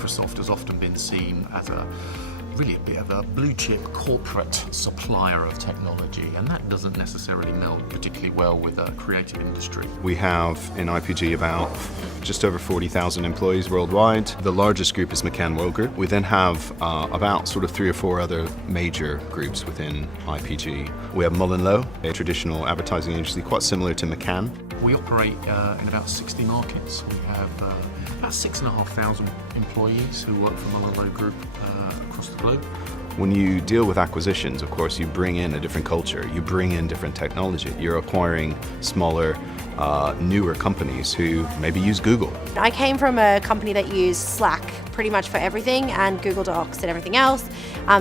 Microsoft has often been seen as really a bit of a blue chip corporate supplier of technology, and that doesn't necessarily meld particularly well with a creative industry. We have in IPG about just over 40,000 employees worldwide. The largest group is McCann and MullenLowe group. We then have about sort of 3 or 4 other major groups within IPG. We have MullenLowe, a traditional advertising agency quite similar to McCann. We operate in about 60 markets. We have about 6,500 employees who work for MullenLowe Group across the globe. When you deal with acquisitions, of course, you bring in a different culture, you bring in different technology. You're acquiring smaller, newer companies who maybe use Google. I came from a company that used Slack pretty much for everything and Google Docs and everything else.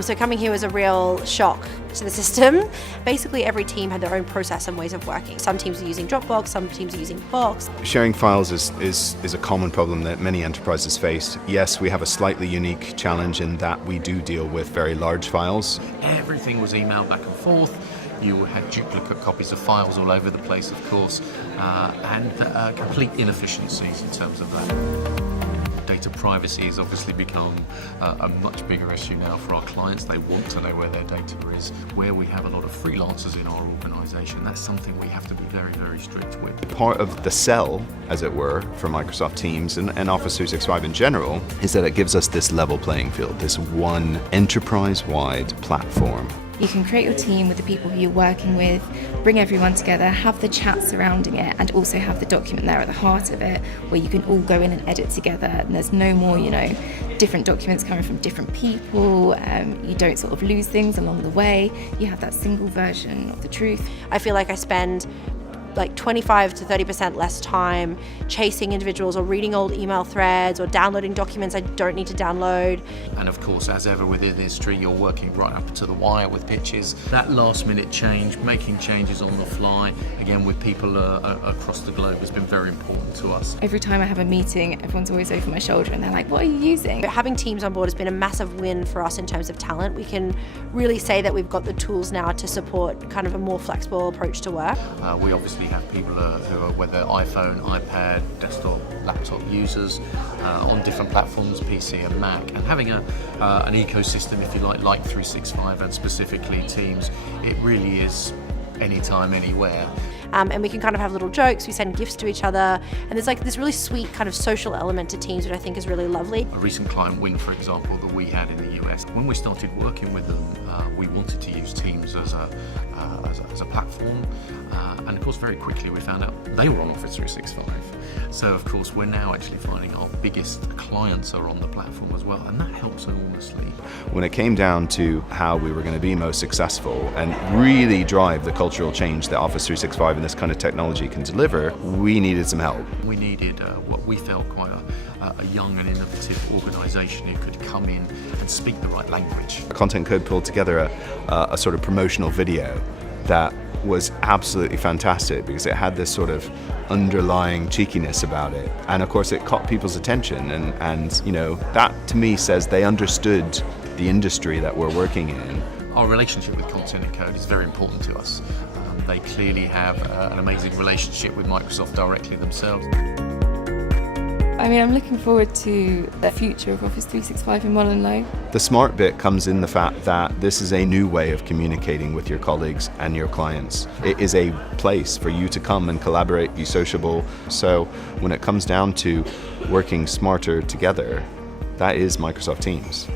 So coming here was a real shock to the system. Basically every team had their own process and ways of working. Some teams are using Dropbox, some teams are using Box. Sharing files is a common problem that many enterprises face. Yes, we have a slightly unique challenge in that we do deal with very large files. Everything was emailed back and forth. You had duplicate copies of files all over the place, of course, and complete inefficiencies in terms of that. Data privacy has obviously become a much bigger issue now for our clients. They want to know where their data is. Where we have a lot of freelancers in our organisation, that's something we have to be very, very strict with. Part of the sell, as it were, for Microsoft Teams and Office 365 in general, is that it gives us this level playing field, this one enterprise-wide platform. You can create your team with the people who you're working with, bring everyone together, have the chat surrounding it, and also have the document there at the heart of it, where you can all go in and edit together, and there's no more, different documents coming from different people. You don't sort of lose things along the way. You have that single version of the truth. I feel like I spend like 25 to 30% less time chasing individuals or reading old email threads or downloading documents I don't need to download. And of course, as ever within the industry, you're working right up to the wire with pitches. That last minute change, making changes on the fly, again with people across the globe, has been very important to us. Every time I have a meeting, everyone's always over my shoulder and they're like, what are you using? Having Teams on board has been a massive win for us in terms of talent. We can really say that we've got the tools now to support kind of a more flexible approach to work. We obviously have people who are whether iPhone, iPad, desktop, laptop users on different platforms, PC and Mac, and having an ecosystem, if you like 365 and specifically Teams, it really is anytime, anywhere. And we can kind of have little jokes, we send gifts to each other, and there's like this really sweet kind of social element to Teams, which I think is really lovely. A recent client win, for example, that we had in the US, when we started working with them, we wanted to use Teams as a platform, and of course very quickly we found out they were on Office 365. So of course we're now actually finding our biggest clients are on the platform as well, and that helps enormously. When it came down to how we were going to be most successful and really drive the cultural change that Office 365 and this kind of technology can deliver, we needed some help. We needed what we felt quite a young and innovative organisation who could come in and speak the right language. Content Code pulled together a sort of promotional video that was absolutely fantastic because it had this sort of underlying cheekiness about it, and of course it caught people's attention, and that to me says they understood the industry that we're working in. Our relationship with Content and Code is very important to us. They clearly have an amazing relationship with Microsoft directly themselves. I'm looking forward to the future of Office 365 in MullenLowe. The smart bit comes in the fact that this is a new way of communicating with your colleagues and your clients. It is a place for you to come and collaborate, be sociable. So when it comes down to working smarter together, that is Microsoft Teams.